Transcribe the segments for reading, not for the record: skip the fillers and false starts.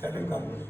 Setting ਕਰ ਲਓ।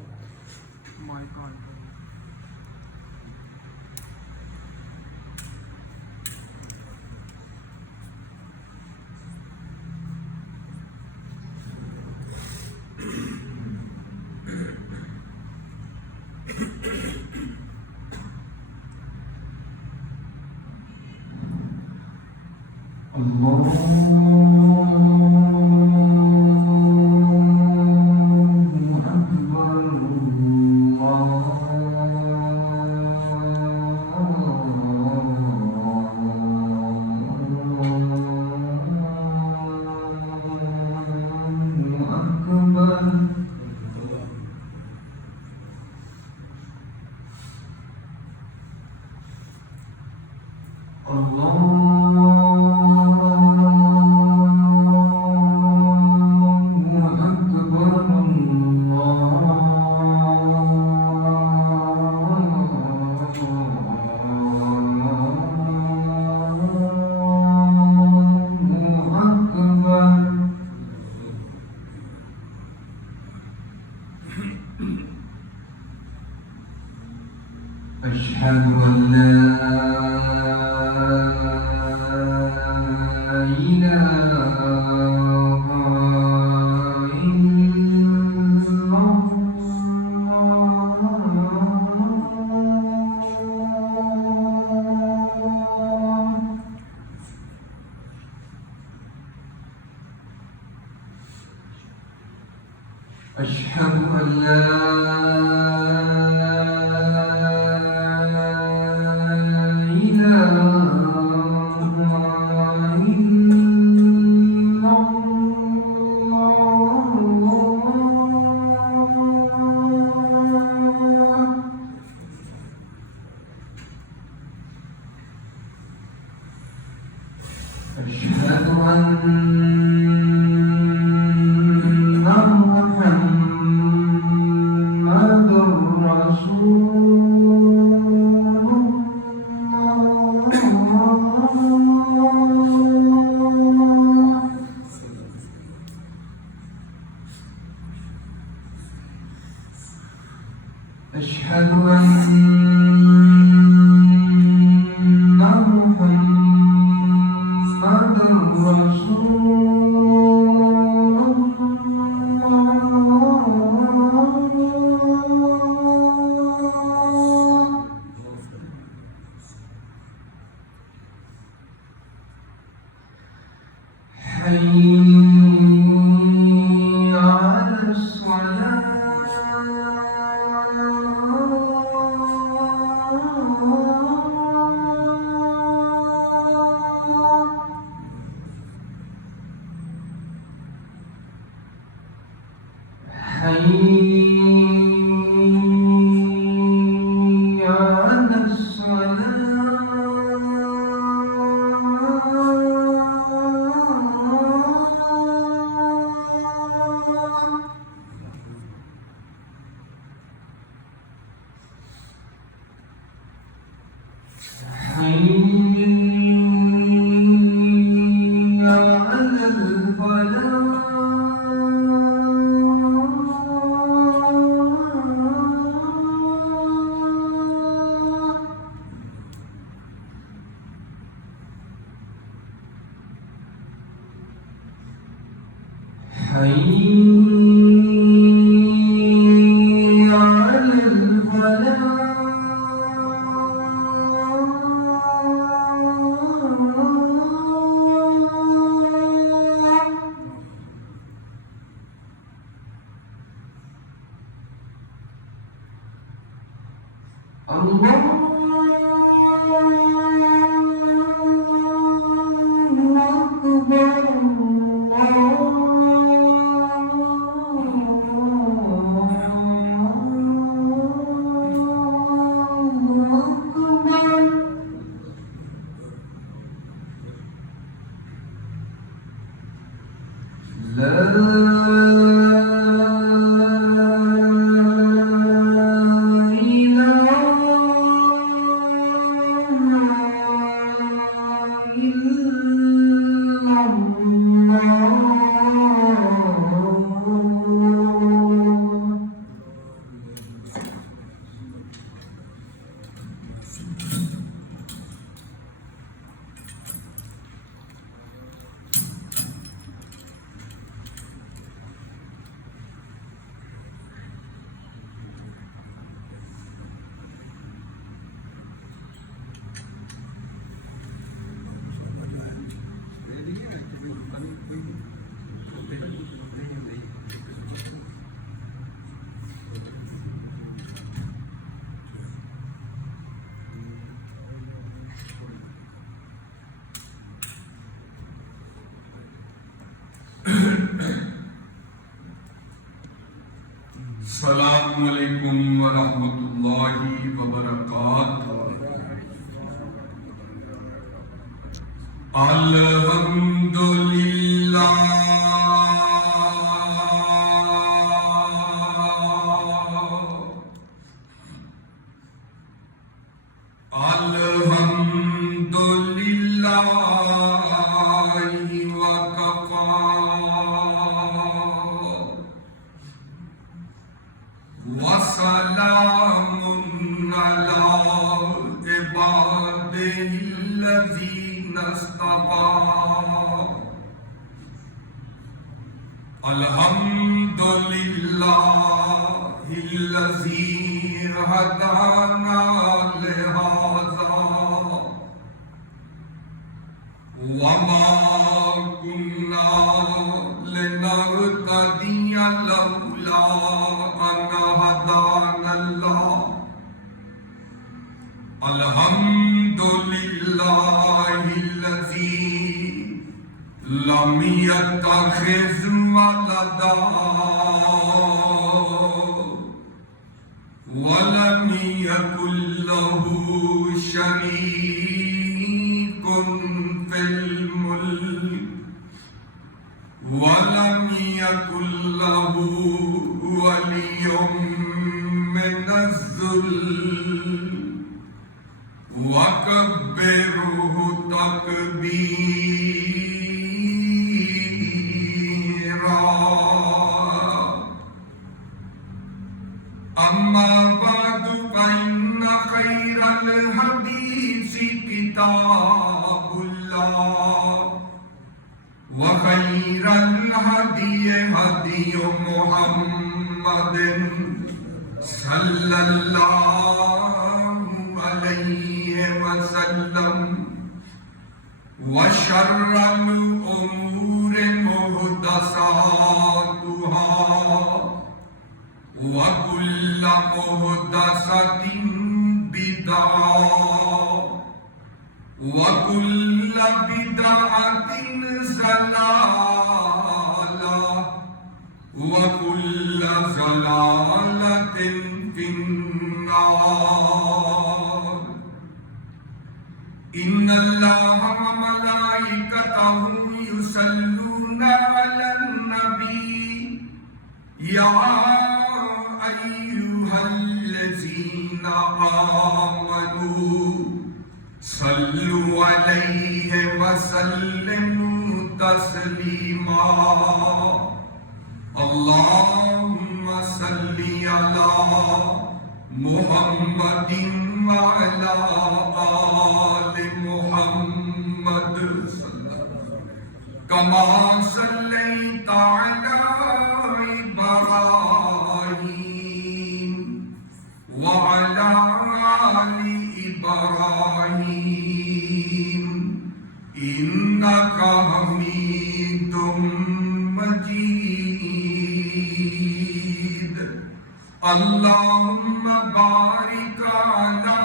أشهد أن لا إله إلا الله. أشهد أن لا أشهد أن محمد رسول الله. أشهد أن محمد رسول الله. حي على الصلاة. حي على الصلاة. حي على الفلاح. حي على الفلاح. الله أكبر. الله أكبر. لا إله السلام علیکم ورحمۃ اللہ وبرکاتہ۔ الحمدللہ الحمدللہ وسلام علی عبادہ الذین اصطفیٰ۔ الحمدللہ الذی ہدانا لہذا وما كنا لنهتدي لولا أن هدانا الله۔ الحمد لله الذي لم يتخذ ولدا ولم يكن له شريك في الملك ولم يكن له ولي من الذل وكبره تكبيرا۔ أما بعد فإن خير الحديث كتاب الله وخير الهدي هدي محمد صلى الله عليه وسلم وشر الأمور محدثاتها وكل محدثة بدعة وكل بدعة ضلالة وكل ضلالة في النار۔ إن الله وملائكته يصلون على النبي يا أيها الذين آمنوا صلوا عليه وسلموا تسليما۔ اللهم صل على محمد وعلى آل محمد كما صليت على إبراهيم وعلى آل إبراهيم إنك حميد مجيد۔ اللهم بارك على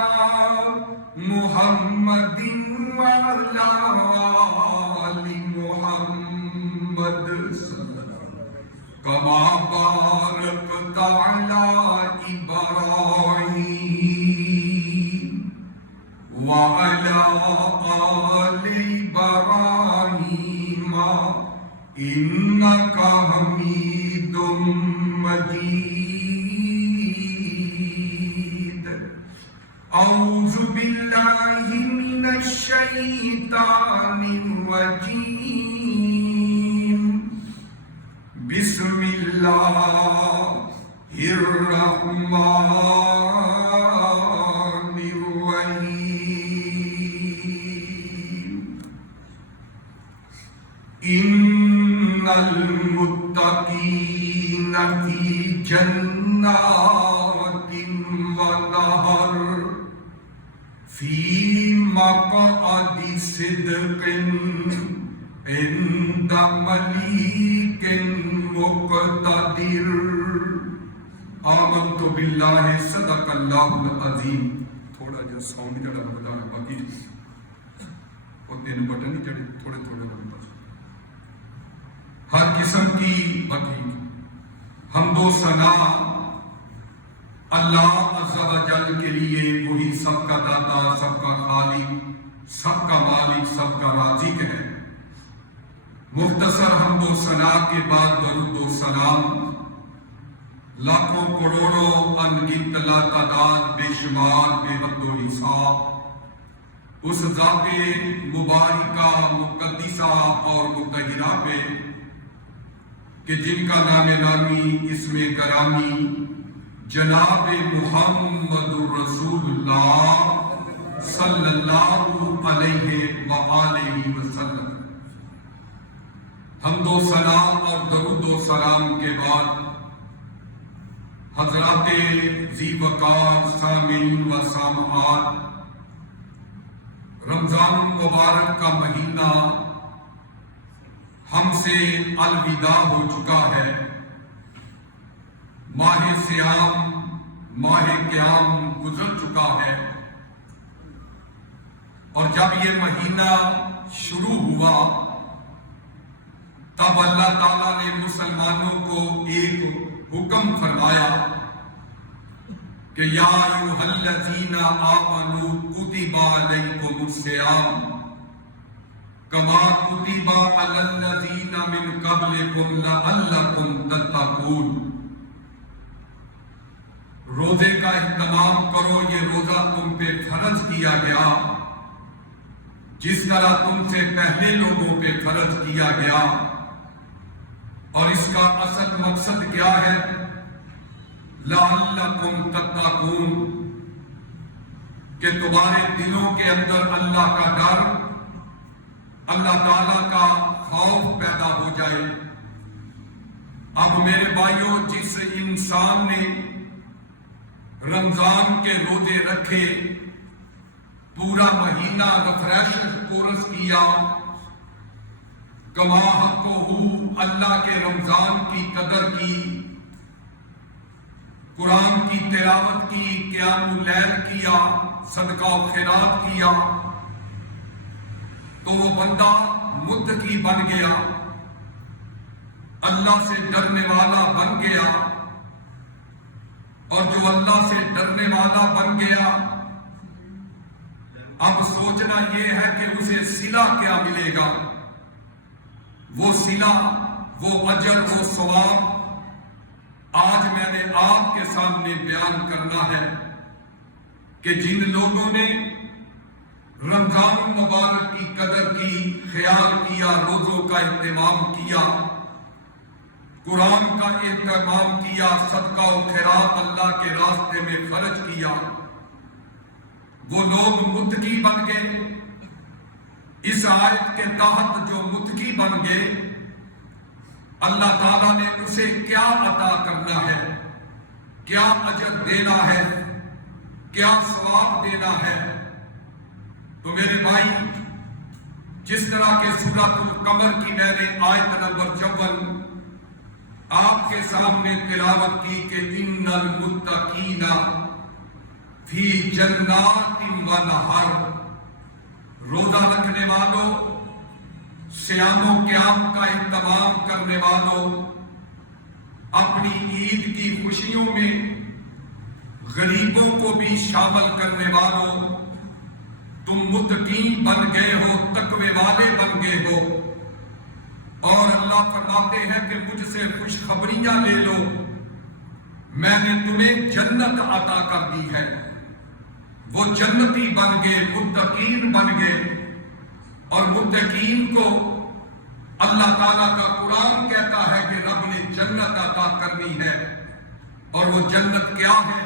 محمد وعلى آل محمد كما باركت على إبراهيم وعلى آل إبراهيم إنك حميد مجيد۔ أعوذ بالله من الشيطان الرجيم، بسم الله الرحمن الرحيم۔ إن المتقين في جنات ونهر في مقعد صدق عند مليك مقتدر۔ آمنت باللہ صدق اللہ العظیم۔ تھوڑا جا ساؤنڈ جڑا بتانا باقی اور تین بٹن نہیں جڑے تھوڑے تھوڑے بٹن۔ ہر قسم کی بکی حمد و ثنا اللہ عز و جل کے لیے وہی سب کا داتا، سب کا خالق، سب کا مالک، سب کا رازق ہے۔ مختصر حمد و ثنا کے بعد درود و سلام لاکھوں کروڑوں انگنت لا تعداد بے شمار بے حد و حساب اس ذات مبارکہ مقدسہ اور مطہرہ پہ کہ جن کا نام نامی اسم گرامی جناب محمد رسول اللہ صلی اللہ علیہ وآلہ وسلم۔ حمد و ثنا اور درود و سلام کے بعد حضرات ذی وقار سامعین و سامعات، رمضان مبارک کا مہینہ ہم سے الوداع ہو چکا ہے۔ ماہ صیام، ماہ قیام گزر چکا ہے، اور جب یہ مہینہ شروع ہوا تب اللہ تعالیٰ نے مسلمانوں کو ایک حکم فرمایا کہ یا ایھا الذین آمنوا کتب علیکم الصیام کما کتب علی الذین من قبلکم لعلکم تتقون۔ روزے کا اہتمام کرو، یہ روزہ تم پہ فرض کیا گیا جس طرح تم سے پہلے لوگوں پہ فرض کیا گیا۔ اور اس کا اصل مقصد کیا ہے؟ لعلکم تتقون، کہ تمہارے دلوں کے اندر اللہ کا ڈر، اللہ تعالیٰ کا خوف پیدا ہو جائے۔ اب میرے بھائیوں، جس انسان نے رمضان کے روزے رکھے، پورا مہینہ ریفریش کورس کیا، کما حقہ، اللہ کے رمضان کی قدر کی، قرآن کی تلاوت کی، قیام اللیل کیا، صدقہ و خیرات کیا، تو وہ بندہ متقی بن گیا، اللہ سے ڈرنے والا بن گیا۔ اور جو اللہ سے ڈرنے والا بن گیا، اب سوچنا یہ ہے کہ اسے صلہ کیا ملے گا۔ وہ صلہ، وہ اجر، وہ ثواب آج میں نے آپ کے سامنے بیان کرنا ہے کہ جن لوگوں نے رمضان مبارک کی قدر کی، خیال کیا، روزوں کا اہتمام کیا، قرآن کا اہتمام کیا، صدقہ و خیرات اللہ کے راستے میں خرچ کیا، وہ لوگ متقی بن گئے۔ اس آیت کے تحت جو متقی بن گئے، اللہ تعالیٰ نے اسے کیا عطا کرنا ہے، کیا اجر دینا ہے، کیا ثواب دینا ہے۔ تو میرے بھائی، جس طرح کے سورۃ القمر کی میں نے آیت نمبر 54 آپ کے سامنے تلاوت کی کہ ان المتقین فی جنات و نہر، روزہ رکھنے والوں، صیام و قیام کا اہتمام کرنے والوں، اپنی عید کی خوشیوں میں غریبوں کو بھی شامل کرنے والوں، تم متقین بن گئے ہو، تقوی والے بن گئے ہو۔ اور اللہ فرماتے ہیں کہ مجھ سے خوشخبریاں لے لو، میں نے تمہیں جنت عطا کر دی ہے۔ وہ جنتی بن گئے، متقین بن گئے۔ اور متقین کو اللہ تعالیٰ کا قرآن کہتا ہے کہ رب نے جنت عطا کرنی ہے۔ اور وہ جنت کیا ہے؟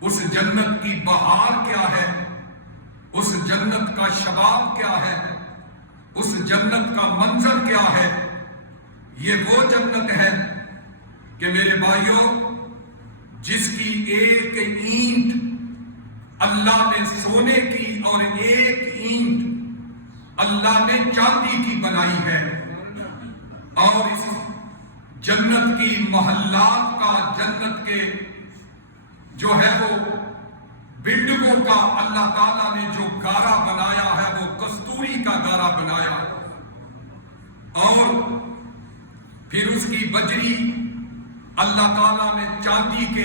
اس جنت کی بہار کیا ہے؟ اس جنت کا شباب کیا ہے؟ اس جنت کا منظر کیا ہے؟ یہ وہ جنت ہے کہ میرے بھائیوں، جس کی ایک اینٹ اللہ نے سونے کی اور ایک اینٹ اللہ نے چاندی کی بنائی ہے۔ اور اس جنت کی محلات کا، جنت کے جو ہے وہ بلڈنگوں کا اللہ تعالیٰ نے جو گارا بنایا ہے، وہ کستوری کا گارا بنایا، اور پھر اس کی بجری اللہ تعالیٰ نے چاندی کے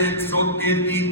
133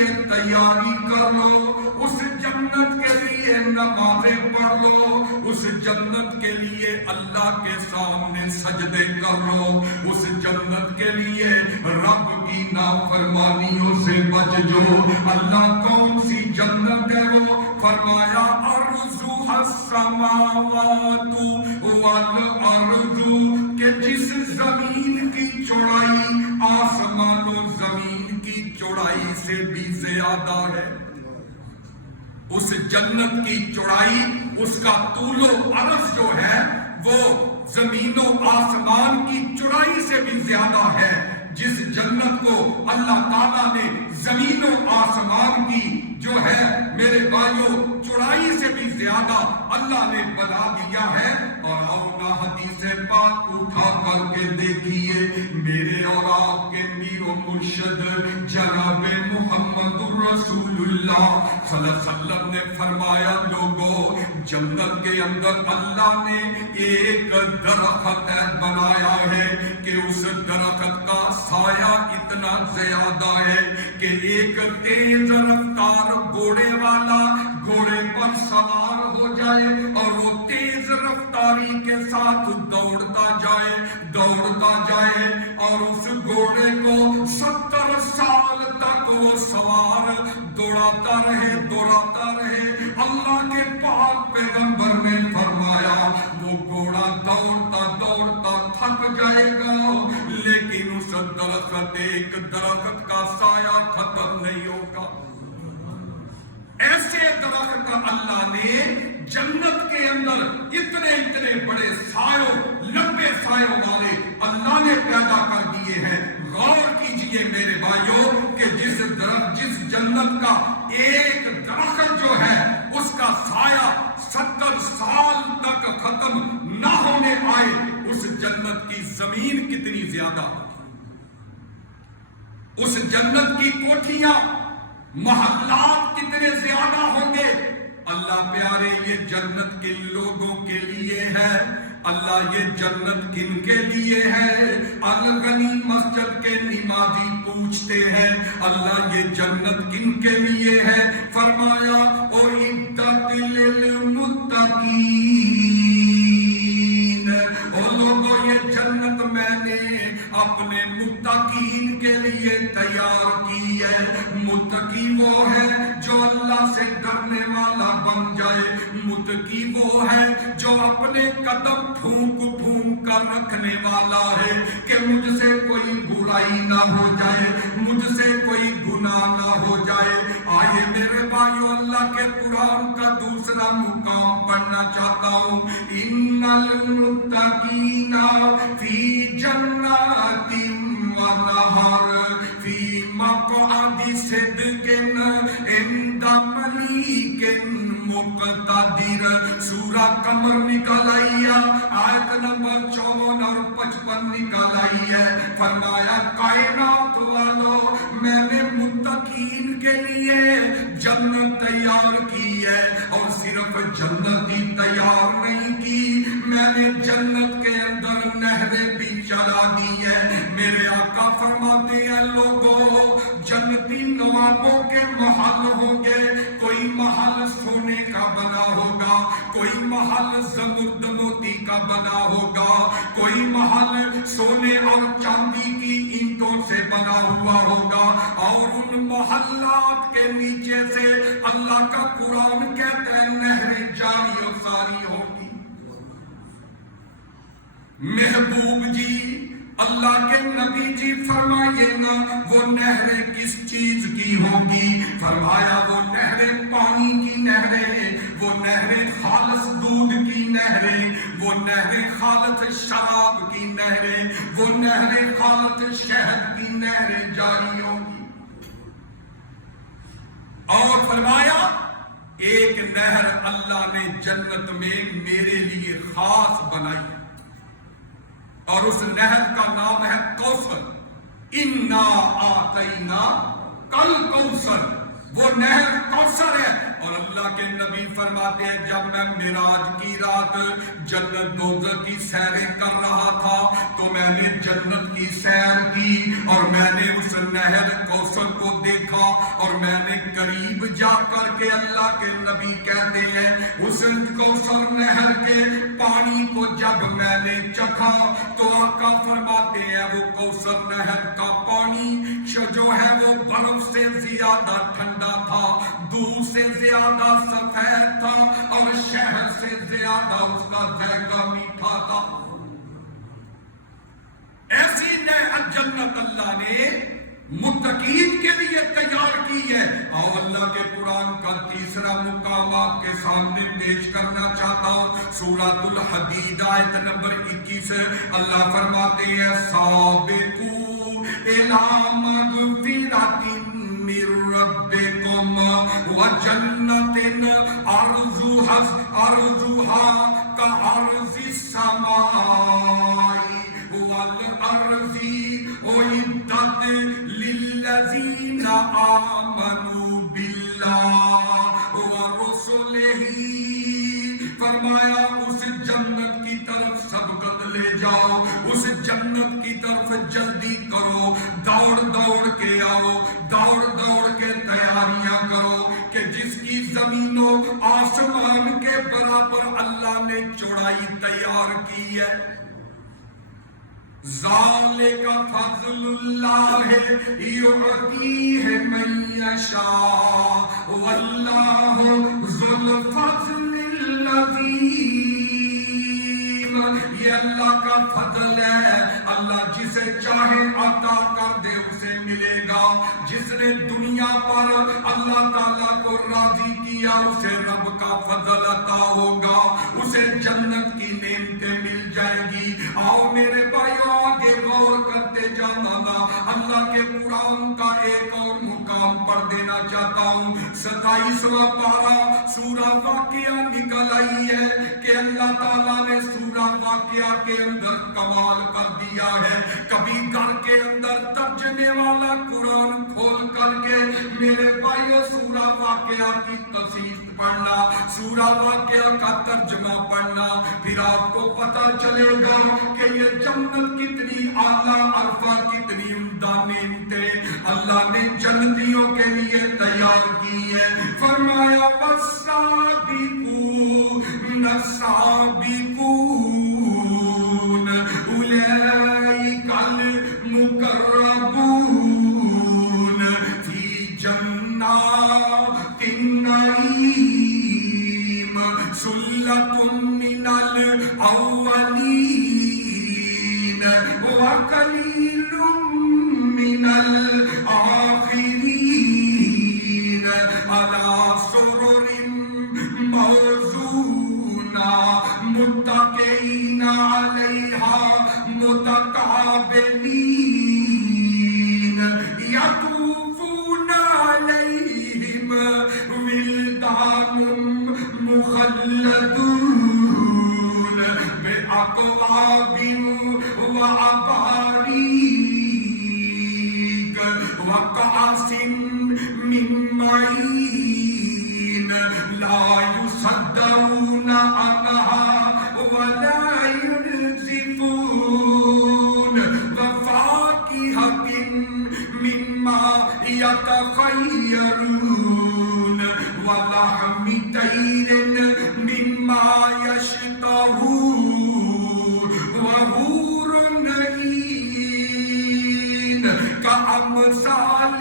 لیے تیاری کر لو، اس جنت کے لیے نمازیں پڑھ لو، اس جنت کے لیے اللہ کے سامنے سجدے کر لو، اس جنت کے لیے رب کی نافرمانیوں سے بچ جو۔ اللہ کون سی جنت ہے وہ؟ فرمایا ارضها السماوات والارض، کہ جس زمین کی چوڑائی آسمان و زمین کی چوڑائی سے بھی زیادہ ہے۔ اس جنت کی چوڑائی، اس کا طول و عرض جو ہے وہ زمین و آسمان کی چوڑائی سے بھی زیادہ ہے۔ جس جنت کو اللہ تعالیٰ نے زمین و آسمان کی جو ہے میرے بھائیوں چوڑائی سے بھی زیادہ اللہ نے بنا دیا ہے۔ اور آؤنا حدیث پاک اٹھا کر کے دیکھیے، میرے اور آپ کے میر و مرشد جناب محمد رسول اللہ صلی اللہ علیہ وسلم نے فرمایا، لوگوں جنت کے اندر اللہ نے ایک درخت بنایا ہے کہ اس درخت کا سایہ اتنا زیادہ ہے کہ ایک تیز رفتار گھوڑے والا گھوڑے پر سوار ہو جائے اور وہ تیز رفتاری کے ساتھ دوڑتا جائے اور اس گھوڑے کو 70 سال تک وہ سوار دوڑاتا رہے۔ اللہ کے پاک پیغمبر نے فرمایا وہ گھوڑا دوڑتا تھک جائے گا، لیکن اس ایک درخت کا سایہ ختم نہیں ہوگا۔ ایسے درخت کا اللہ نے جنت کے اندر اتنے بڑے لمبے سایوں والے اللہ نے پیدا کر دیے ہیں۔ غور کیجئے میرے بھائیوں کہ جس جنت کا ایک درخت جو ہے اس کا سایہ 70 سال تک ختم نہ ہونے آئے، اس جنت کی زمین کتنی زیادہ ہوگی، اس جنت کی کوٹھیاں محلات کتنے زیادہ ہوں گے۔ اللہ پیارے یہ جنت کن لوگوں کے لیے ہے؟ اللہ یہ جنت کن کے لیے ہے؟ الغنی مسجد کے نمازی پوچھتے ہیں اللہ یہ جنت کن کے لیے ہے؟ فرمایا اعدت للمتقین، او لوگوں یہ جنت میں نے اپنے متقین کے لیے تیار کی ہے۔ متقی وہ ہے جو اللہ سے ڈرنے والا بن جائے، متقی وہ ہے جو اپنے قدم پھونک کر رکھنے والا ہے کہ مجھ سے کوئی برائی نہ ہو جائے، مجھ سے کوئی گناہ نہ ہو جائے۔ آئے میرے بھائیو اللہ کے قرآن کا دوسرا مقام پڑھنا چاہتا ہوں۔ ان المتقین فی جنات و نہر فی مقعد صدق عند ملیک مقتدر۔ سورہ قمر نکل آئی ہے، آیت نمبر 54 اور 55 نکل آئی ہے۔ فرمایا کائنات والو میں نے متقین کے لیے جنت تیار کی ہے، اور صرف جنت ہی تیار نہیں کی، میں نے جنت کے اندر نہریں بھی چلا دی ہے۔ میرے آقا فرماتے ہیں لوگوں جنتی نوابوں کے محل ہوں گے، کوئی محل سونے کا بنا ہوگا، کوئی محل زمرد موتی کا بنا ہوگا، کوئی محل سونے اور چاندی کی اینٹوں سے بنا ہوا ہوگا، اور ان محلات کے نیچے سے اللہ کا قرآن کہتا ہے نہریں جاری و ساری ہوگی۔ محبوب جی اللہ کے نبی جی فرمائیے نا وہ نہریں کس چیز کی ہوگی؟ فرمایا وہ نہریں پانی کی نہریں، وہ نہریں خالص دودھ کی نہریں، وہ نہریں خالص شراب کی نہریں، وہ نہریں خالص شہد کی نہریں جاری ہوگی۔ اور فرمایا ایک نہر اللہ نے جنت میں میرے لیے خاص بنائی، اور اس نہر کا نام ہے کوثر۔ انا آتینا کل کوثر، وہ نہر کوثر ہے اور اللہ کے نبی فرماتے ہیں جب میں معراج کی رات جنت دوزخ کی سیریں کر رہا تھا تو میں نے جنت کی سیر کی اور میں نے اس نہر کوثر کو دیکھا اور میں نے قریب جا کر کے اللہ کے نبی کہتے ہیں اس کوثر نہر کے پانی کو جب میں نے چکھا تو آقا فرماتے ہیں وہ کوثر نہر کا پانی جو ہے وہ برف سے زیادہ ٹھنڈا تھا، دودھ سے زیادہ سفید تھا اور شہد سے زیادہ اس کا ذائقہ میٹھا تھا۔ ایسی نعمت جنت اللہ نے متقین کے لیے تیار کی ہے۔ اور اللہ کے قرآن کا تیسرا مقام آپ کے سامنے پیش کرنا چاہتا ہوں، سورۃ الحدید آیت نمبر 21۔ اللہ فرماتے ہیں سابقوا الی مغفرۃ من ربکم وجنۃ عرضها کعرض السماء والارض اعدت للذین آمنوا باللہ ورسلہ۔ فرمایا اس جنت کی طرف سبقت لے جاؤ، اس جنت کی طرف جلدی کرو، دوڑ دوڑ کے آؤ، دوڑ دوڑ کے تیاریاں کرو کہ جس کی زمین و آسمان کے برابر اللہ نے چوڑائی تیار کی ہے۔ ذالک فضل اللہ یعطیہ من یشاء واللہ ذو الفضل العظیم۔ یہ اللہ کا فضل ہے، اللہ جسے چاہے عطا کر دے اسے ملے گا۔ جس نے دنیا پر اللہ تعالیٰ کو راضی کیا اسے رب کا فضل عطا ہوگا، اسے جنت کی نعمتیں مل جائیں گی۔ آؤ میرے بھائیو آگے غور کرتے جانا نا، اللہ کے قرآن کا ایک اور مقام پڑھ دینا چاہتا ہوں۔ 27واں پارہ سورہ واقعہ نکل آئی ہے کہ اللہ تعالیٰ نے سورہ واقعہ کے اندر کمال کر دیا ہے۔ کبھی گھر کے اندر ترجمے والا قرآن کھول کر کے میرے بھائیو سورہ واقعہ کی تفسیر پڑھنا، سورہ واقعہ کا ترجمہ پڑھنا، پھر آپ کو پتہ چلے گا کہ یہ جنت کتنی اعلیٰ عرفہ کتنی عمدہ نعمتیں اللہ نے جنتیوں کے لیے تیار کی ہے۔ فرمایا والسابقون السابقون اولئک المقربون فی جنات النعیم ثلۃ من الاولین وقلیل من الآخرین علی سرر موضونہ متکئین علیہا متقابلین یطوفون علیہم ولدان مخلدون بأکواب وأباریق وکأس من معین لا یصدعون عنہا ولا ينزفون وفاکہۃ مما یتخیرون ولحم طیر مما یشتہون وحور عین کأمثال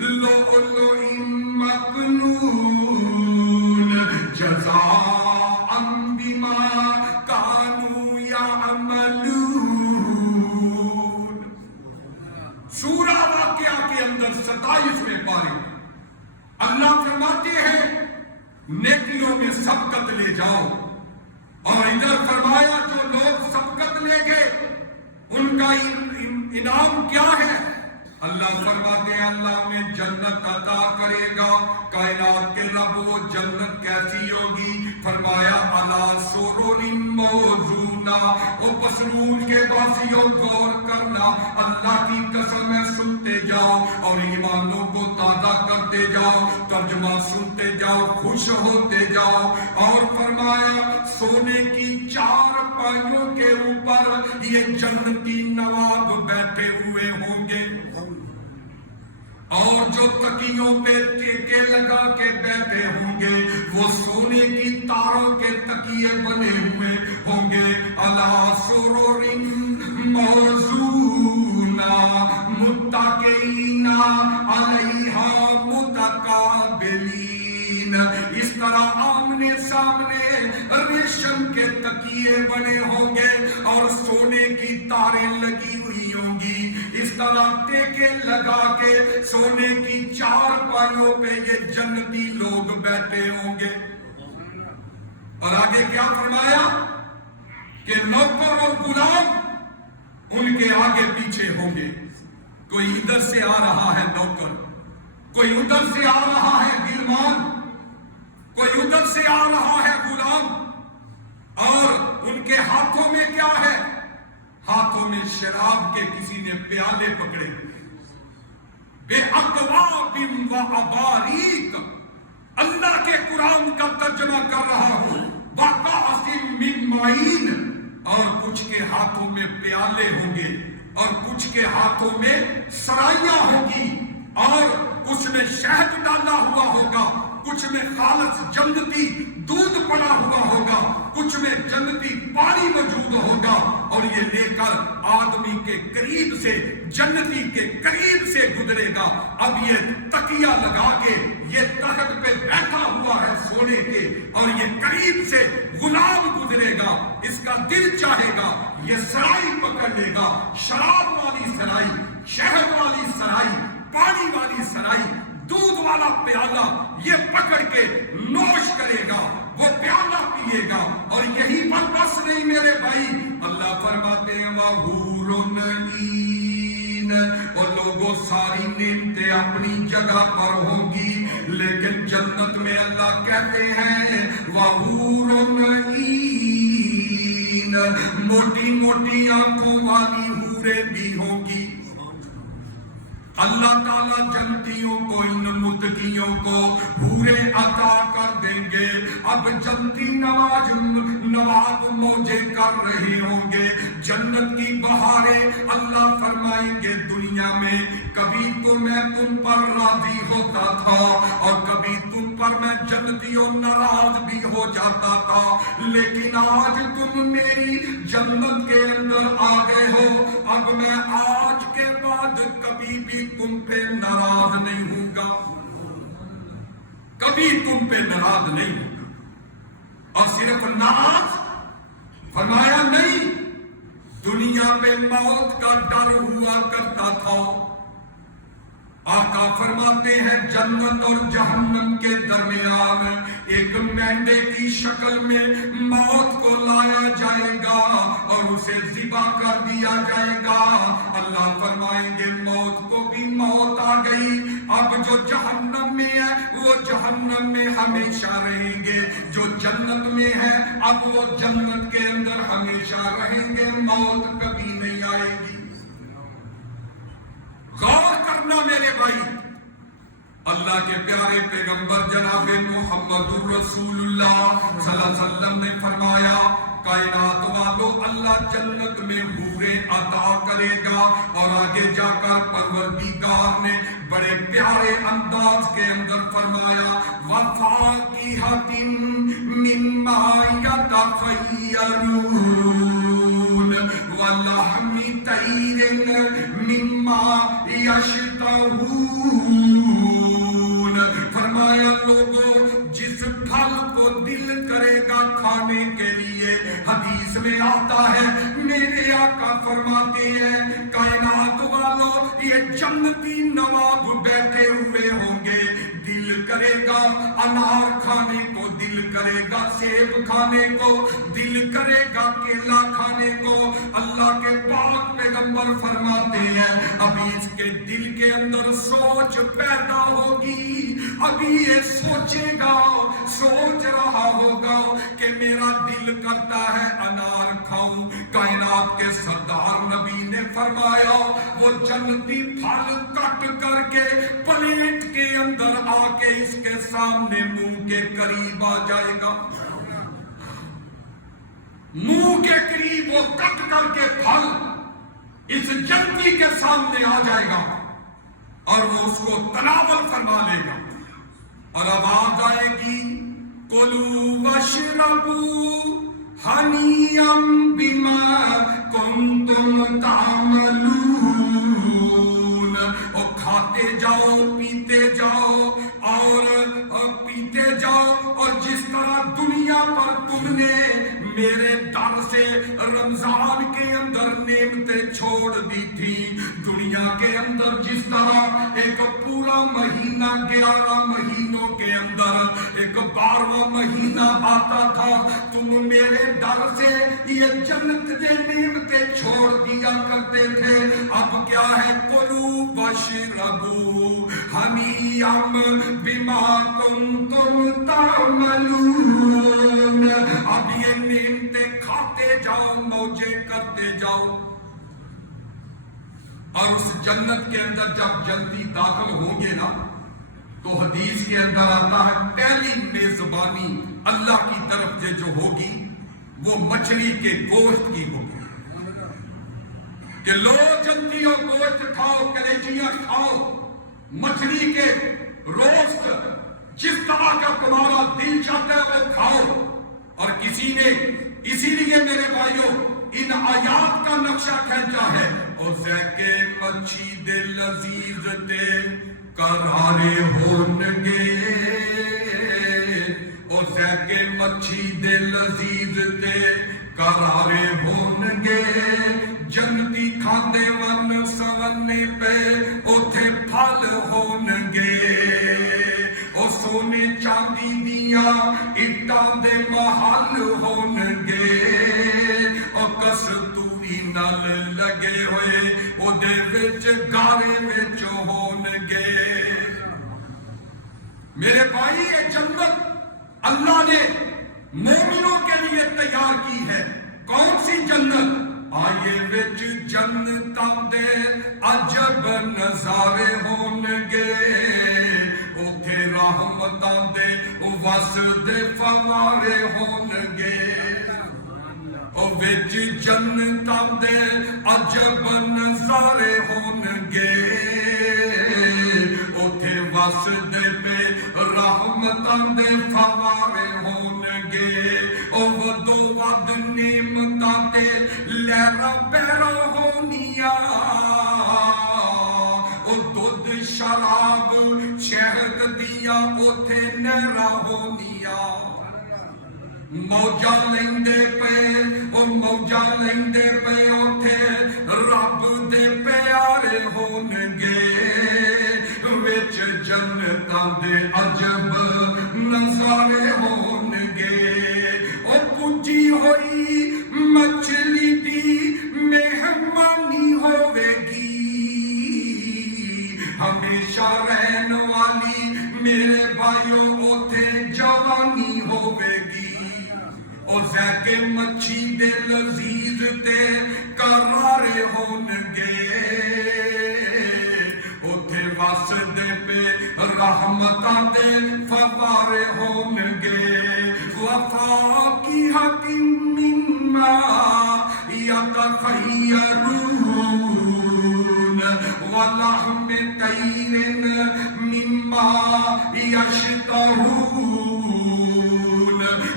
اللؤلؤ مکنون جزاء بما كانوا يعملون۔ سورہ واقعہ کے اندر 27ویں پارے اللہ فرماتے ہیں نیکیوں میں سبقت لے جاؤ، اور ادھر فرمایا جو لوگ سبقت لے گئے ان کا انعام کیا ہے؟ اللہ فرماتے ہیں اللہ انہیں جنت عطا کرے گا۔ کائنات کے رب وہ جنت کیسی ہوگی؟ فرمایا علی سرر موضونہ، او پسرور کے باسیوں غور کرنا، اللہ کی قسم ہے سنتے جاؤ اور ایمانوں کو تازہ کرتے جاؤ، ترجمہ سنتے جاؤ، خوش ہوتے جاؤ۔ اور فرمایا سونے کی 4 پائیوں کے اوپر یہ جنتی نواب بیٹھے ہوئے ہوں گے، اور جو تکیوں پہ ٹیکے لگا کے بیٹھے ہوں گے وہ سونے کی تاروں کے تکیے بنے ہوئے ہوں گے۔ علی سرر موضونہ متکئین علیہا متقابلین، اس طرح آمنے سامنے ریشم کے تکیے بنے ہوں گے اور سونے کی تاریں لگی ہوئی ہوں گی، اس طرح ٹیکے لگا کے سونے کی 4 پائیوں پہ یہ جنتی لوگ بیٹھے ہوں گے۔ اور آگے کیا فرمایا کہ نوکر اور غلام ان کے آگے پیچھے ہوں گے، کوئی ادھر سے آ رہا ہے نوکر، کوئی ادھر سے آ رہا ہے غلمان، کوئی ادھر سے آ رہا ہے غلام، اور ان کے ہاتھوں میں کیا ہے؟ ہاتھوں میں شراب کے کسی نے پیالے پکڑے، بے اقواب و اباریق، اللہ کے قرآن کا ترجمہ کر رہا ہوں، وَقَاسٍ مِّن مَّعِينٍ، اور کچھ کے ہاتھوں میں پیالے ہوں گے اور کچھ کے ہاتھوں میں سرائیاں ہوگی، اور کچھ میں شہد ڈالا ہوا ہوگا، کچھ میں خالص جنتی دودھ پڑا ہوا ہوگا، کچھ میں جنتی پانی موجود ہوگا، اور یہ لے کر آدمی کے قریب سے، جنتی کے قریب سے گزرے گا۔ اب یہ تکیہ لگا کے یہ تخت پہ بیٹھا ہوا ہے سونے کے، اور یہ قریب سے غلام گزرے گا، اس کا دل چاہے گا یہ سرائی پکڑ لے گا، شراب والی سرائی، شہد والی سرائی، پانی والی سرائی، دودھ والا پیالہ یہ پکڑ کے نوش کرے گا، وہ پیالہ پیے گا۔ اور یہی پر بس نہیں میرے بھائی، اللہ فرماتے ہیں وَحُورٌ عِین، اور لوگوں ساری نعمتیں اپنی جگہ پر ہوں گی، لیکن جنت میں اللہ کہتے ہیں وَحُورٌ عِین، موٹی موٹی آنکھوں والی حوریں بھی ہوں گی۔ اللہ تعالیٰ جنتیوں کو، ان متقیوں کو حوریں عطا کر دیں گے۔ اب جنتی نواب موجے کر رہے ہوں گے، جنت کی بہاریں اللہ فرمائیں گے دنیا میں کبھی تو میں تم پر راضی ہوتا تھا اور کبھی تم پر میں جنتیوں ناراض بھی ہو جاتا تھا، لیکن آج تم میری جنت کے اندر آ گئے ہو، اب میں آج کے بعد کبھی بھی تم پہ ناراض نہیں ہوں گا، کبھی تم پہ ناراض نہیں ہوں گا۔ اور صرف ناراض فرمایا نہیں، دنیا پہ موت کا ڈر ہوا کرتا تھا۔ آقا فرماتے ہیں جنت اور جہنم کے درمیان ایک مینڈے کی شکل میں موت کو لایا جائے گا اور اسے ذبح کر دیا جائے گا۔ اللہ فرمائیں گے موت کو بھی موت آ گئی، اب جو جہنم میں ہے وہ جہنم میں ہمیشہ رہیں گے، جو جنت میں ہے اب وہ جنت کے اندر ہمیشہ رہیں گے، موت کبھی نہیں آئے گی۔ غور کرنا میرے بھائی، اللہ کے پیارے پیغمبر جناب محمد رسول اللہ صلی اللہ علیہ وسلم نے فرمایا کائنات والو اللہ جنت میں حوریں عطا کرے گا، اور آگے جا کر پروردگار نے بڑے پیارے انداز کے اندر فرمایا وَفَاكِهَةٍ مِّمَّا يَتَخَيَّرُونَ وَلَحْمِ طَيْرٍ مِّمَّا يَشْتَهُونَ۔ فرمایا لوگوں جس پھل کو دل کرے گا کھانے کے لیے، حدیث میں آتا ہے میرے آقا فرماتے ہیں کائنات والو یہ جنتی نواب بیٹھے ہوئے ہوں گے، دل کرے گا انار کھانے کو، دل کرے گا سیب کھانے کو، دل کرے گا کیلا کھانے کو۔ اللہ کے پاک پیغمبر پیغمبر فرماتے ہیں ابھی اس کے دل کے اندر سوچ پیدا ہوگی، ابھی یہ سوچے گا، سوچ رہا ہوگا کہ میرا دل کرتا ہے انار کھاؤں۔ کائنات کے سردار نبی نے فرمایا وہ جنتی پھل کٹ کر کے پلیٹ کے اندر آ کے اس کے سامنے منہ کے قریب آ جائے گا، منہ کے قریب وہ کٹ کر کے پھل اس جنتی کے سامنے آ جائے گا اور وہ اس کو تناول فرما لے گا اور آواز آئے گی کُلُوا وَاشْرَبُوا حَنِيًّا بِمَا كُنتُمْ تَعْمَلُونَ، اور کھاتے جاؤ پیتے جاؤ اور پیتے جاؤ، اور جس طرح دنیا پر تم نے میرے در سے رمضان کے اندر نعمتیں چھوڑ دی تھی، دنیا کے اندر جس طرح ایک پورا مہینہ 11 مہینوں کے اندر ایک 12واں مہینہ آتا تھا، تم میرے در سے یہ جنت کے نعمتیں چھوڑ دیا کرتے تھے، اب کیا ہے کُلُوا وَاشْرَبُوا حَنِيًّا بِمَا كُنتُمْ تَعْمَلُونَ، اب یہ نعمتیں کھاتے جاؤ، موجے کرتے جاؤ۔ اور اس جنت کے اندر جب جنتی داخل ہوں گے نا تو حدیث کے اندر آتا ہے پہلی میزبانی اللہ کی طرف سے جو ہوگی وہ مچھلی کے گوشت کی ہوگی کہ لو جنتیوں گوشت کھاؤ، کلیجیاں کھاؤ، مچھلی کے روسٹ جس طرح کا تمہارا دل چاہتا ہے وہ کھاؤ۔ اور کسی نے اسی لیے میرے بھائیوں ان آیات کا نقشہ کھینچا ہے اور زیکے مچھی دے لذیذ تے کرارے ہونگے، اور زیکے مچھی دے لذیذ تے کرارے ہونگے، جنتی کھاندے ون سونے پہ اوتھے پھل ہونگے، اور سونے چاندی دیاں اٹاں دے محل ہونگے، اور کستوری نال لگے ہوئے او دے وچ گارے وچ ہونگے۔ میرے بھائی یہ جنت اللہ نے مومنوں کے لیے تیار کی ہے۔ کون سی جنت؟ آئے وچ جنتاں دے عجب نظارے ہونگے، اوتھے رحمتاں دے وس دے فوارے ہونگے، او وچ جنتاں دے عجب نظارے ہونگے، اوتھے وس دے پہ رحمتاں دے فوارے ہونگے، او ودو ود نعمتاں تے لہراں پیرا ہونیاں، او دودھ شراب شہد دیاں اوتھے نہراں ہونیاں، موجاں لیندے پے او موجاں لیندے پے اوتھے رب دے پیارے ہونگے، وچ جنتاں دے عجب نظارے ہونگے، او پجی ہوئی مچھلی دی مہمانی ہوے گی، ہمیشہ رہن والی میرے بھائیوں اوتھے جوانی ہوے گی، او زیکے مچھی دے لذیذ تے کرارے ہونگے، اوتھے وس دے پہ رحمتاں دے فوارے ہونگے، وفاکہۃ مما یتخیرون ولحم طیر مما یشتہون،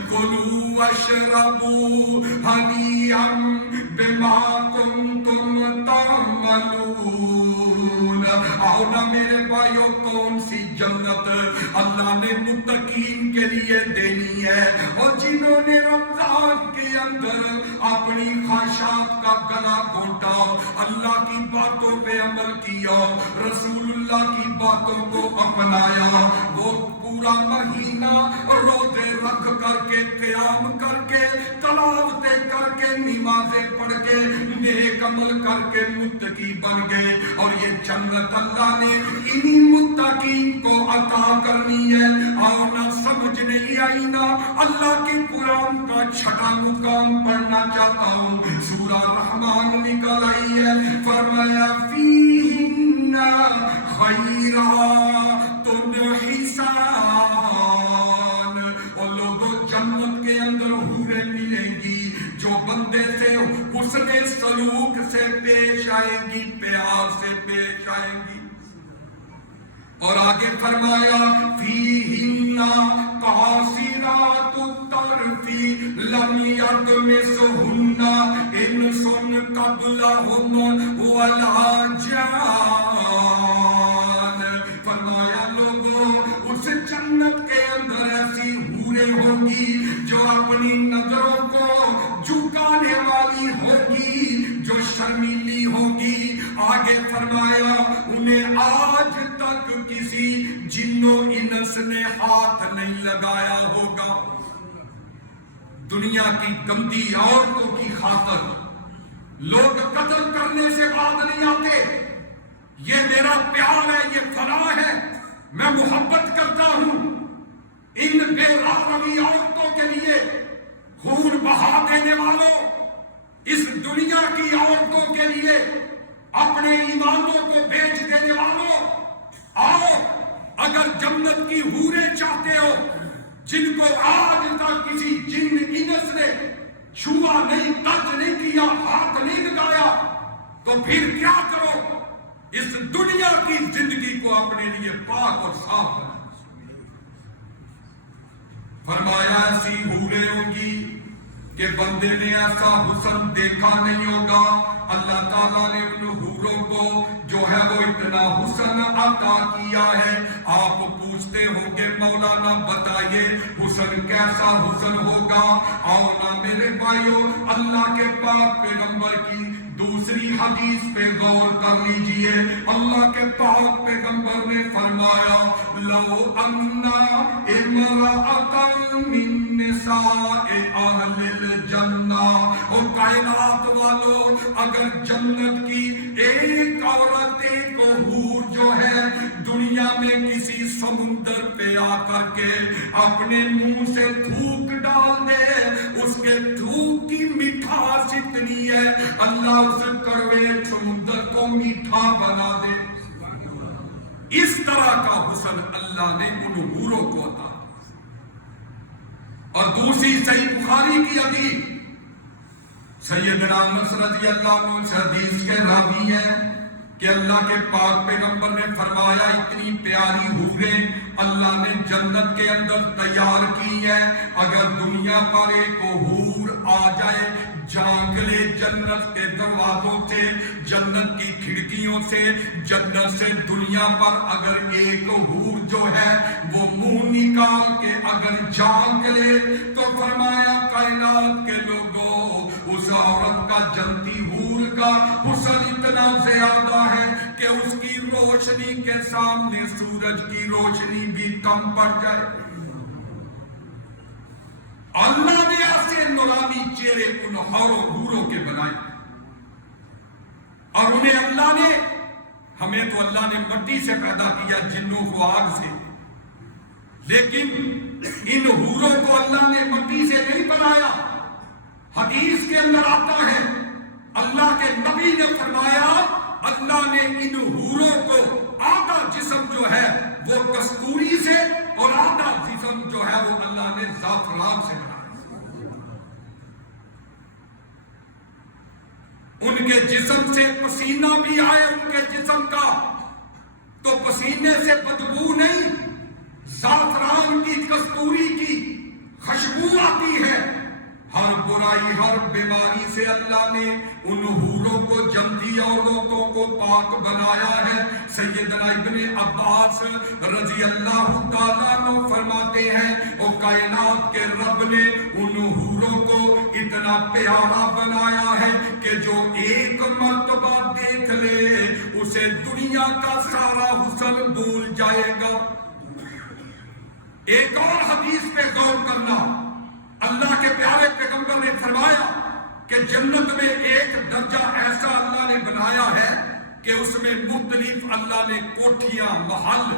کلوا واشربوا حنیئا بما کنتم تعملون، آؤ نا میرے بھائیوں، کون سی جنت اللہ نے متقین کے لیے دینی ہے، اور جنہوں نے رمضان کے اندر اپنی خواہشات کا گلا گھونٹا، اللہ کی باتوں پہ عمل کیا، رسول اللہ کی باتوں کو اپنایا، وہ پورا مہینہ روزے رکھ کر کے، قیام کر کے، تلاوتیں کر کے، نمازیں پڑھ کے، نیک عمل کر کے متقی بن گئے، اور یہ جنت اللہ نے انہی متقین کو عطا کرنی ہے۔ آؤ نا، سمجھ نہیں آئی نا؟ اللہ کے قرآن کا چھٹا مقام پڑھنا چاہتا ہوں، سورہ رحمان نکل آئی ہے، فرمایا فیہن خیرات حسان، اور لوگوں جنت کے اندر حوریں ملیں گی جو بندے سے حسن سلوک سے پیش آئیں گی، پیار سے پیش آئیں گی۔ اور آگے فرمایا فیہن قاصرات الطرف لم یطمثہن انس قبلہم ولا جان، فرمایا لوگوں اس جنت کے اندر ایسی حوریں ہوگی جو اپنی نظروں کو جھکانے والی ہوگی، جو شرمیلی ہوگی۔ آگے فرمایا انہیں آج تک کسی جن و انس نے ہاتھ نہیں لگایا ہوگا۔ دنیا کی گندی عورتوں کی خاطر لوگ قتل کرنے سے بعد نہیں آتے، یہ میرا پیار ہے، یہ فلاح ہے، میں محبت کرتا ہوں، ان بے راہی عورتوں کے لیے خون بہا دینے والوں، اس دنیا کی عورتوں کے لیے اپنے ایمانوں کو بیچ دینے والوں، آؤ اگر جنت کی حوریں چاہتے ہو جن کو آج تک کسی جن انس نے چھوا نہیں، ٹچ نہیں کیا، ہاتھ نہیں لگایا، تو پھر کیا کرو، اس دنیا کی زندگی کو اپنے لیے پاک اور صاف بنا۔ فرمایا ایسی حوریں ہوں گی کہ بندے نے ایسا حسن دیکھا نہیں ہوگا، اللہ تعالیٰ نے ان حوروں کو جو ہے وہ اتنا حسن عطا کیا ہے۔ آپ پوچھتے ہوں گے مولانا بتائیے حسن کیسا حسن ہوگا؟ آؤ نا میرے بھائیوں، اللہ کے پاک پیغمبر کی دوسری حدیث پہ غور کر لیجئے۔ اللہ کے پاک پیغمبر نے فرمایا لو انا امرأۃ من نساء اہل الجنہ، او کائنات والو، اگر جنت کی ایک عورت، ایک حور جو ہے دنیا میں کسی سمندر پہ آ کر کے اپنے منہ سے تھوک ڈال دے، اس کے تھوک کی مٹھاس اتنی ہے اللہ اس کڑوے سمندر کو میٹھا بنا دے۔ اس طرح کا حسن اللہ نے ان حوروں کو عطا۔ اور دوسری صحیح بخاری کی حدیث، سیدنا انس رضی اللہ عنہ سے حدیث کے راوی ہیں کہ اللہ کے پاک پیغمبر نے فرمایا اتنی پیاری حوریں اللہ نے جنت کے اندر تیار کی ہے، اگر دنیا پر ایک حور آ جائے، جھانک لے جنت کے دروازوں سے، جنت کی کھڑکیوں سے، جنت سے دنیا پر اگر ایک حور جو ہے وہ منہ نکال کے اگر جھانک لے، تو فرمایا کائنات کے لوگوں اس عورت کا، جنتی حور کا حسن اتنا زیادہ ہے کہ اس کی روشنی کے سامنے سورج کی روشنی بھی کم پڑ جائے۔ اللہ نے ایسے نورانی چہرے ان حوروں کے بنائے، اور انہیں اللہ نے، ہمیں تو اللہ نے مٹی سے پیدا کیا، جنوں کو آگ سے، لیکن ان حوروں کو اللہ نے مٹی سے نہیں بنایا۔ حدیث کے اندر آتا ہے اللہ کے نبی نے فرمایا اللہ نے ان حوروں کو آدھا جسم جو ہے وہ کستوری سے اور آدھا جسم جو ہے وہ اللہ نے زعفران سے بنایا۔ ان کے جسم سے پسینہ بھی آئے ان کے جسم کا تو پسینے سے بدبو نہیں، زعفران کی، کستوری کی خوشبو آتی ہے۔ ہر برائی ہر بیماری سے اللہ نے ان حوروں کو جنتی عورتوں کو پاک بنایا ہے۔ سیدنا ابن عباس رضی اللہ تعالیٰ عنہ فرماتے ہیں وہ کائنات کے رب نے ان حوروں کو اتنا پیارا بنایا ہے کہ جو ایک مرتبہ دیکھ لے اسے دنیا کا سارا حسن بھول جائے گا۔ ایک اور حدیث پہ غور کرنا، اللہ کے پیارے پیغمبر نے فرمایا کہ جنت میں ایک درجہ ایسا اللہ نے بنایا ہے کہ اس میں مختلف اللہ نے کوٹھیاں محل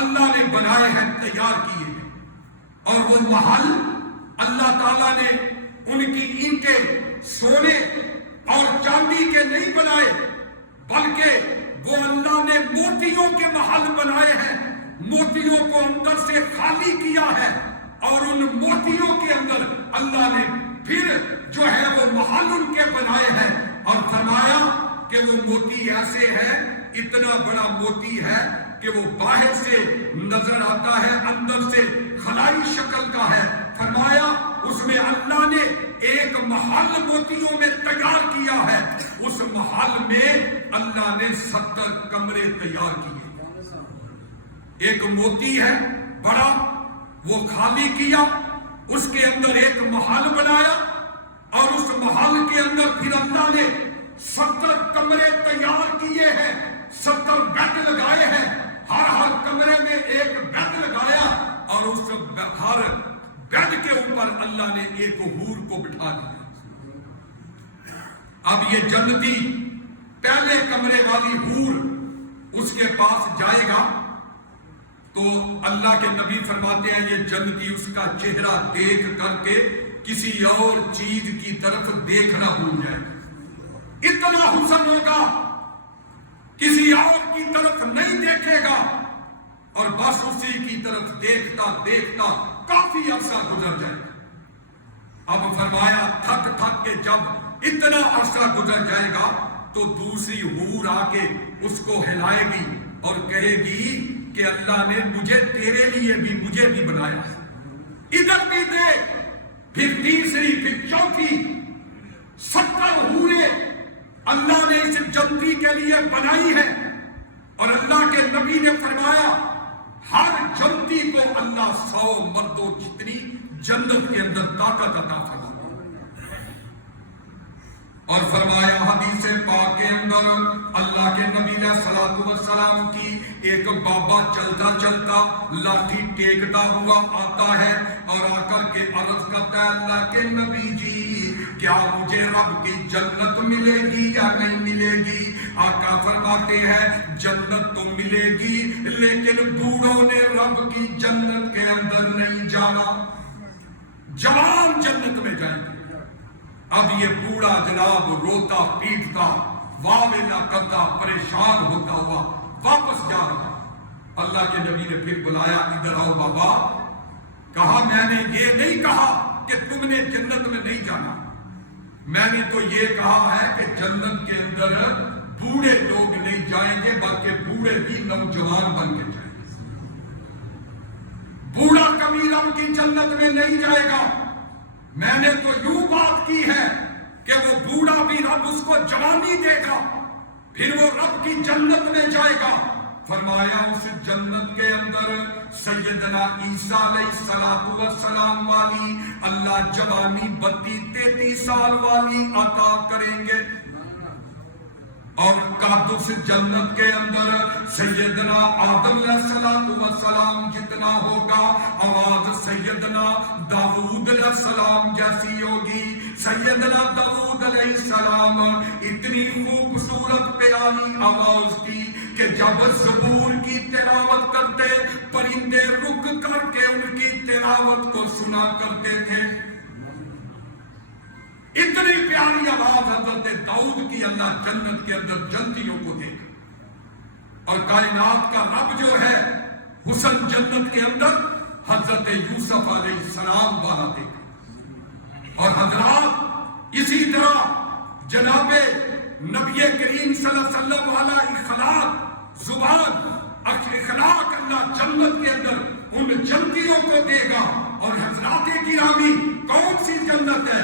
اللہ نے بنائے ہیں، تیار کیے ہیں، اور وہ محل اللہ تعالیٰ نے ان کی اینٹیں سونے اور چاندی کے نہیں بنائے، بلکہ وہ اللہ نے موتیوں کے محل بنائے ہیں۔ موتیوں کو اندر سے خالی کیا ہے اور ان موتیوں کے اندر اللہ نے پھر جو ہے وہ محل ان کے بنائے ہیں، اور فرمایا کہ وہ موتی ایسے ہے، اتنا بڑا موتی ہے کہ وہ باہر سے نظر آتا ہے، اندر سے خلائی شکل کا ہے۔ فرمایا اس میں اللہ نے ایک محل موتیوں میں تیار کیا ہے، اس محل میں اللہ نے 70 کمرے تیار کیے۔ ایک موتی ہے بڑا، وہ خالی کیا، اس کے اندر ایک محل بنایا، اور اس محل کے اندر پھر اللہ نے 70 کمرے تیار کیے ہیں، 70 بیڈ لگائے ہیں، ہر کمرے میں ایک بیڈ لگایا، اور اس ہر بیڈ کے اوپر اللہ نے ایک حور کو بٹھا دیا۔ اب یہ جنتی پہلے کمرے والی حور اس کے پاس جائے گا تو اللہ کے نبی فرماتے ہیں یہ جنتی اس کا چہرہ دیکھ کر کے کسی اور چیز کی طرف دیکھنا بھول جائے گا، اتنا حسن ہوگا کسی اور کی طرف نہیں دیکھے گا، اور بس اسی کی طرف دیکھتا دیکھتا کافی عرصہ گزر جائے گا۔ اب فرمایا تھک تھک کے جب اتنا عرصہ گزر جائے گا تو دوسری حور آ کے اس کو ہلائے گی اور کہے گی کہ اللہ نے مجھے تیرے لیے بھی مجھے بھی بنایا، ادھر بھی دیکھ، پھر تیسری پھر چوتھی 70 حوریں اللہ نے اس جنتی کے لیے بنائی ہے، اور اللہ کے نبی نے فرمایا ہر جنتی کو اللہ 100 مردوں جتنی جنت کے اندر طاقت عطا فرمایا، اور فرمایا حدیث پاک کے اندر اللہ کے نبی علیہ الصلوۃ والسلام کی ایک بابا چلتا چلتا لاٹھی ٹیکتا ہوا آتا ہے اور آ کر کے عرض کرتا ہے اللہ کے نبی جی کیا مجھے رب کی جنت ملے گی یا نہیں ملے گی؟ آقا فرماتے ہیں جنت تو ملے گی لیکن بوڑھوں نے رب کی جنت کے اندر نہیں جانا، جوان جنت میں جائیں گے۔ اب یہ بوڑھا جناب روتا پیٹتا واویلا کرتا پریشان ہوتا ہوا واپس جا رہا، اللہ کے نبی نے پھر بلایا ادھر آؤ بابا، کہا میں نے یہ نہیں کہا کہ تم نے جنت میں نہیں جانا، میں نے تو یہ کہا ہے کہ جنت کے اندر بوڑھے لوگ نہیں جائیں گے بلکہ بوڑھے بھی نوجوان بن کے جائیں گے، بوڑھا کبھی رب کی جنت میں نہیں جائے گا۔ میں نے تو یوں بات کی ہے کہ وہ بوڑھا بھی رب اس کو جوانی دے گا، پھر وہ رب کی جنت میں جائے گا۔ فرمایا اس جنت کے اندر سیدنا عیسیٰ علیہ السلام والی اللہ جوانی 32-33 سال والی عطا کریں گے، اور قادس جنت کے اندر سیدنا آدم علیہ السلام جتنا ہوگا آواز سیدنا داؤد علیہ السلام جیسی ہوگی۔ سیدنا داؤد علیہ السلام اتنی خوبصورت پیاری آواز تھی کہ جب زبور کی تلاوت کرتے پرندے رک کر کے ان کی تلاوت کو سنا کرتے تھے، اتنی پیاری آواز حضرت داؤد کی اللہ جنت کے اندر جنتیوں کو دے گا۔ اور کائنات کا رب جو ہے حسن جنت کے اندر حضرت یوسف علیہ السلام والا دے گا۔ اور حضرات اسی طرح جناب نبی کریم صلی اللہ علیہ وسلم والا اخلاق زبان اخلاق اللہ جنت کے اندر ان جنتیوں کو دے گا۔ اور حضرات گرامی کون سی جنت ہے؟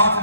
8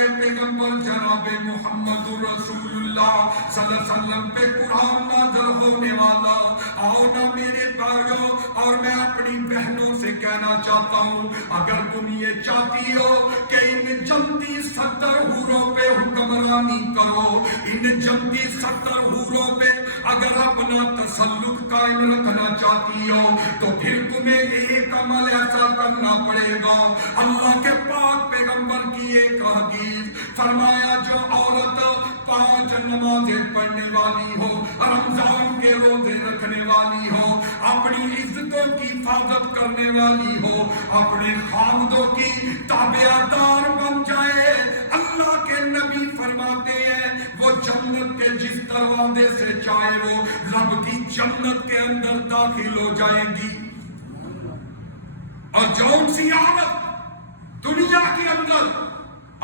پیارے پیغمبر جناب محمد رسول اللہ صلی اللہ علیہ وسلم پہ قرآن نازل ہونے والا. آؤ نا میرے بھائیوں، اور میں اپنی بہنوں سے کہنا چاہتا ہوں، اگر تم یہ چاہتی ہو کہ ان جنتی 70 حوروں پہ حکمرانی کرو، ان جنتی 70 حوروں پہ اگر اپنا تسلط قائم رکھنا چاہتی ہو، تو پھر تمہیں ایک عمل ایسا کرنا پڑے گا. اللہ کے پاک پیغمبر کی ایک حدیث فرمایا، جو عورت 5 نمازیں پڑھنے والی ہو، رمضان کے روزے رکھنے والی ہو، اپنی عزتوں کی حفاظت کرنے والی ہو، اپنے خامدوں کی تابعدار بن جائے، اللہ کے نبی فرماتے ہیں وہ جنت کے جس دروازے سے چاہے وہ رب کی جنت کے اندر داخل ہو جائے گی. اور جو سی عورت دنیا کے اندر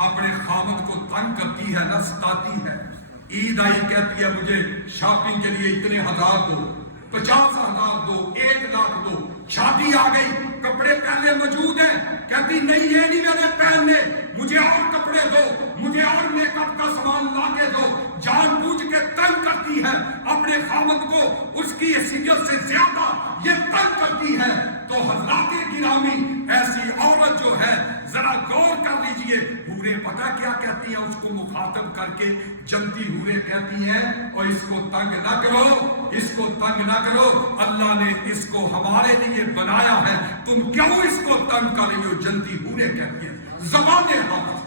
اپنے خامد کو تنگ کرتی ہے نہ ستاتی ہے، عید آئی کہتی ہے مجھے شاپنگ کے لیے اتنے 1000 دو، 50,000 دو، 1 لاکھ دو، شادی آ گئی کپڑے پہلے موجود ہیں، کہتی نہیں یہ نہیں میں نے پہننے، مجھے اور کپڑے دو، مجھے اور میک اپ کا سامان لا کے دو، جان بوجھ کے تنگ کرتی ہے اپنے خامد کو، اس کی حیثیت سے زیادہ یہ تنگ کرتی ہے. تو حضرات گرامی، ایسی عورت جو ہے ذرا غور کر لیجئے، حورے پتہ کیا کہتی ہیں اس کو مخاطب کر کے؟ جنتی حورے کہتی ہیں اور اس کو تنگ نہ کرو، اس کو تنگ نہ کرو، اللہ نے اس کو ہمارے لیے بنایا ہے، تم کیوں اس کو تنگ کر رہی ہو؟ جنتی حورے کہتی ہیں. زبان حافظ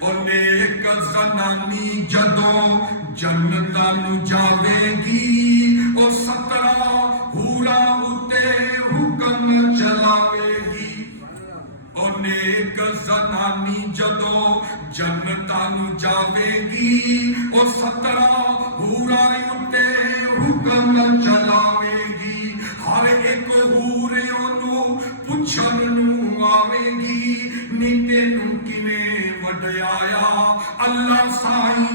اور نیک زنانی جدوں جنتاں نو جاوے گی، اور 17 حورا اتے حکم چلاوے گی. اور نیک زنانی جدوں جنتاں نو جاوے گی، اور 17 حورا اتے حکم چلاوے گی. ہر ایک حورے انہوں پچھن نو آوے گی، نیتے نو کیویں وڈیایا اللہ سائیں.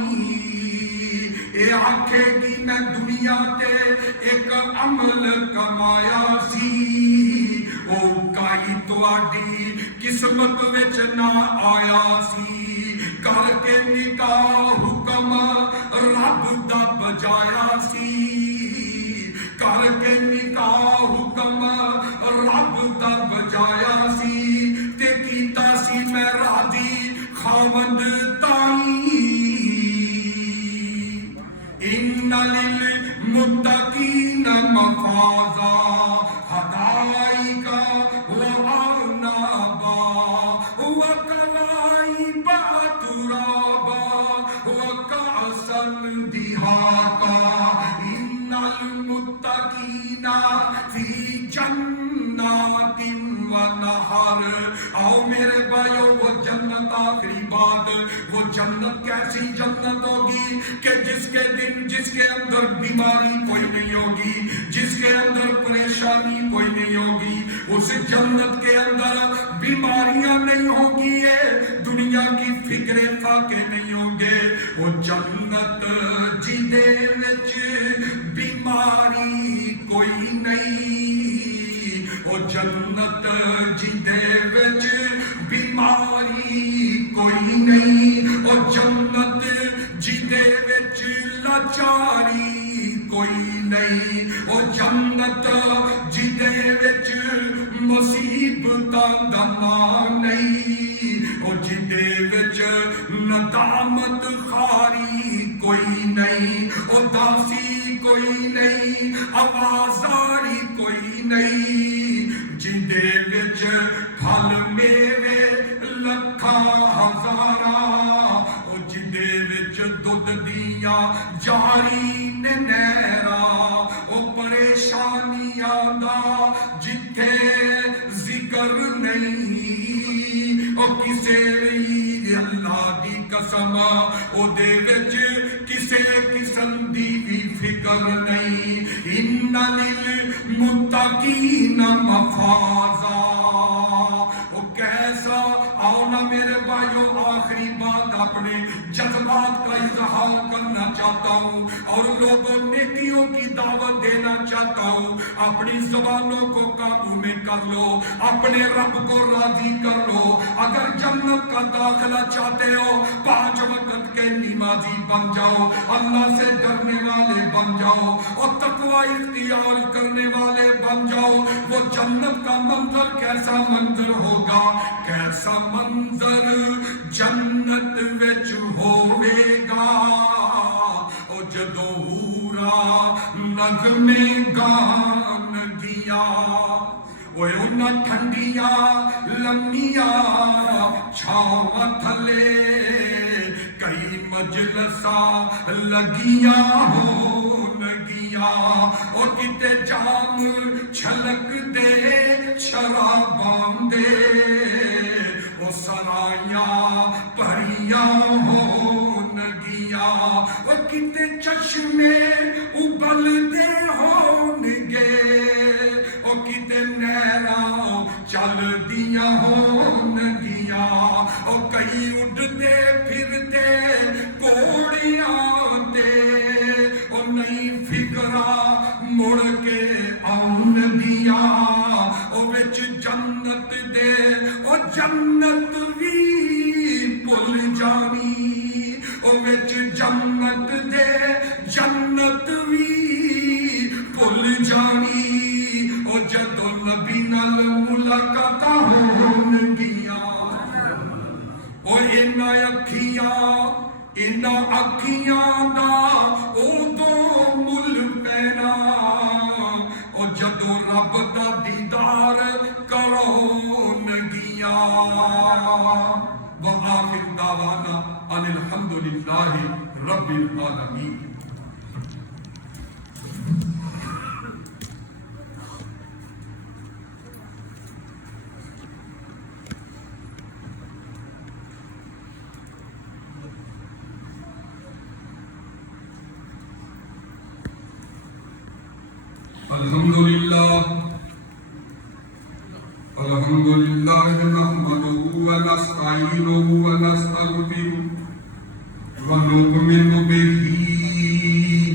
اے آکھے گی میں دنیا تے ایک عمل کمایا سی، او کائی تواڈی قسمت وچ نہ آیا سی. کر کے نکاح حکم رب دا بجایا سی، کر کے نکاح حکم رب دا بجایا سی، تے کیتا سی میں راضی خاوند تائیں. ان للمتقین مفازا حدائق وعنابا وکواعب ترابا وکأسا دہاقا. ان المتقین فی جنات ونہر. آؤ میرے بھائیو، وہ جنت آخری بات، وہ جنت کیسی جنت ہوگی کہ جس کے دن جس کے اندر بیماری کوئی نہیں ہوگی، جس کے اندر پریشانی کوئی نہیں ہوگی. اس جنت کے اندر بیماریاں نہیں ہوں گی، دنیا کی فکر فاقے نہیں ہوں گے. وہ جنت جدے وچ بیماری کوئی نہیں، وہ جنت جدے وچ بیماری کوئی نہیں، وہ جنت جدے وچ لاچاری کوئی نہیں، وہ جنت جدے وچ مصیبتاں دا مان نہیں، وہ جدے وچ ندامت خاری کوئی نہیں، وہ داسی کوئی نہیں، آوازاری کوئی نہیں، جدے وچ پھل میوے لکھاں ہزاراں، وہ جدے وچ دودھ دیاں جاری نے نہراں، وہ پریشانیاں دا جتھے ذکر نہیں، وہ کسے بھی اللہ دی قسم او دے وچ کسے قسم دی بھی فکر نہیں. ان للمتقین مفازا. وہ کیسا، آؤ نا میرے بھائیو، آخر آخری بات اپنے جذبات کا اظہار کرنا چاہتا ہوں اور لوگوں نیکیوں کی دعوت دینا چاہتا ہوں. اپنی زبانوں کو قابو میں کر لو, اپنے رب کو راضی کر لو. اگر جنت کا داخلہ چاہتے ہو 5 وقت کے نمازی بن جاؤ, اللہ سے ڈرنے والے بن جاؤ اور تقوی اختیار کرنے والے بن جاؤ. وہ جنت کا منظر کیسا منظر ہوگا, کیسا منظر جنت وچ ہوے گا او جدوں حورا نغمے گان گیا. اوے انہاں ٹھنڈیاں لمیاں چھاواں تھلے کئی مجلساں لگیاں ہون گیاں او کتے جام چھلک دے شراباں دے او سرائیاں پریاں ہون گیاں او کتے چشمے ابل دے ہون گے او کتے نہراں چل دیاں ہون گیاں او کئی اڈتے پھرتے پوڑیاں تے او نئی فکراں مڑ کے آن گیاں او وچ جنت دے او جنت وی بھل جانی او وچ جنت دے جنت وی بھل جانی او جدو نبی نال ملاقاتاں ہون گیاں او اینا اکھیاں دا اودوں مل پینا او جدو رب دا دیدار کرون گیاں. وآخر دعوانا ان الحمدللہ رب العالمین. الحمدللہ